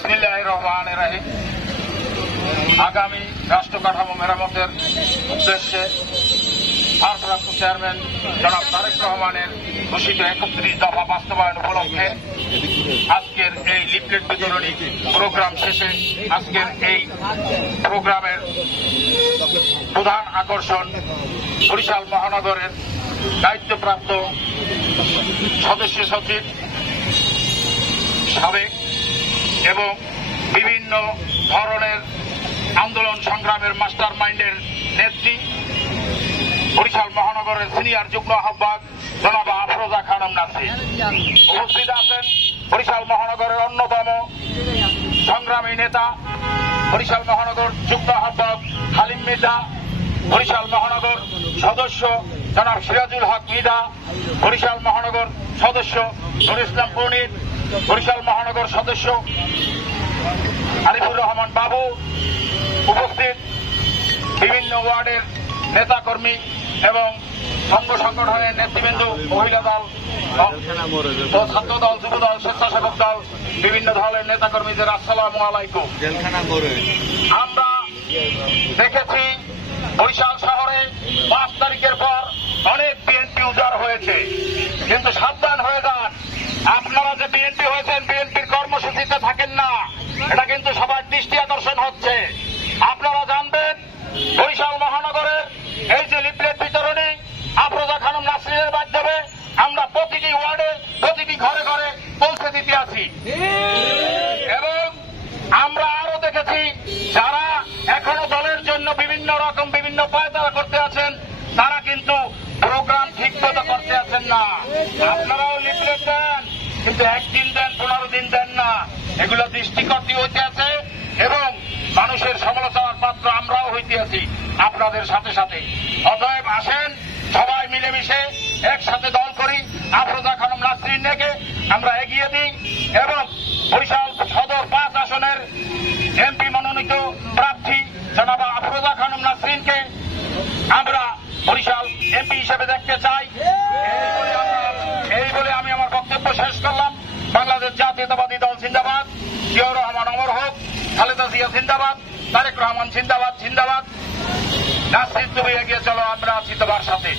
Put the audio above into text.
বিসমিল্লাহির রহমানির রহিম। আগামী রাষ্ট্র কাঠামো মেরামতের উদ্দেশ্যে ভারপ্রাপ্ত চেয়ারম্যান জনাব তারেক রহমানের ঘোষিত 31 দফা বাস্তবায়ন উপলক্ষে আজকের এই লিফলেট বিতরণী প্রোগ্রাম শেষে আজকের এই প্রোগ্রামের প্রধান আকর্ষণ বরিশাল মহানগরের দায়িত্বপ্রাপ্ত সদস্য সচিব সাবেক এবং বিভিন্ন ধরনের আন্দোলন সংগ্রামের মাস্টার মাইন্ডের নেত্রী বরিশাল মহানগরের সিনিয়র যুগ্ম আহ্বায়ক জনাব আফরোজা খানম নাসরিন। উপস্থিত আছেন বরিশাল মহানগরের অন্যতম সংগ্রামী নেতা বরিশাল মহানগর যুগ্ম আহ্বায়ক হালিম মির্জা, বরিশাল মহানগর সদস্য জনাব সিরাজুল হক মিদা, বরিশাল মহানগর সদস্য নুর ইসলাম পূর্ণিত, বরিশাল মহানগর সদস্য আলিফুর রহমান বাবু, উপস্থিত বিভিন্ন ওয়ার্ডের নেতাকর্মী এবং সংঘ সংগঠনের নেতৃবৃন্দ, মহিলা দল, ছাত্র দল, যুব দল, স্বেচ্ছাসেবক দল, বিভিন্ন দলের নেতাকর্মীদের আসসালামু আলাইকুম। আমরা দেখেছি বরিশাল শহরে 5 তারিখের পর অনেক বিএনপি উজাড় হয়েছে, কিন্তু সাবধান হয়ে যান, আপনারা যে বিএনপি হয়েছেন বিএনপির কর্মসূচিতে থাকেন না, এটা কিন্তু সবার দৃষ্টি আকর্ষণ হচ্ছে। আপনারা জানবেন বরিশাল মহানগরের এই যে লিফলেট বিতরণী আফরোজা খানম নাসরিনের মাধ্যমে আমরা প্রতিটি ওয়ার্ডে প্রতিটি ঘরে ঘরে পৌঁছে দিতে আছি। এবং আমরা আরো দেখেছি যারা এখনো দলের জন্য বিভিন্ন রকম বিভিন্ন পায়তারা করতে আছেন, তারা কিন্তু প্রোগ্রাম ঠিক মতো করতে আছেন না। আপনারাও লিফলেট দেন, কিন্তু 1 দিন দেন, 15 দিন দেন না, এগুলো দৃষ্টিকর্তী হইতে আছে এবং মানুষের সমালোচনার পাত্র আমরাও হইতে আছি আপনাদের সাথে সাথে। অতএব আসেন সবাই মিলেমিশে একসাথে দল করি, আফরোজা খানম নাসরিনকে আমরা এগিয়ে দিই এবং বরিশাল সদর 5 আসনের এমপি মনোনীত প্রার্থী জনাব আফরোজা খানম নাসরিনকে আমরা বরিশাল এমপি হিসেবে দেখতে চাই। এই বলে আমি আমার বক্তব্য শেষ করলাম। বাংলাদেশ জাতীয়তাবাদী দল জিন্দাবাদ, জিয়াউর রহমান অমর হোক, খালেদা জিয়া জিন্দাবাদ, তারেক রহমান জিন্দাবাদ জিন্দাবাদ। নাসরিন তুমি এগিয়ে চলো, আমরা আছি তোমার সাথে।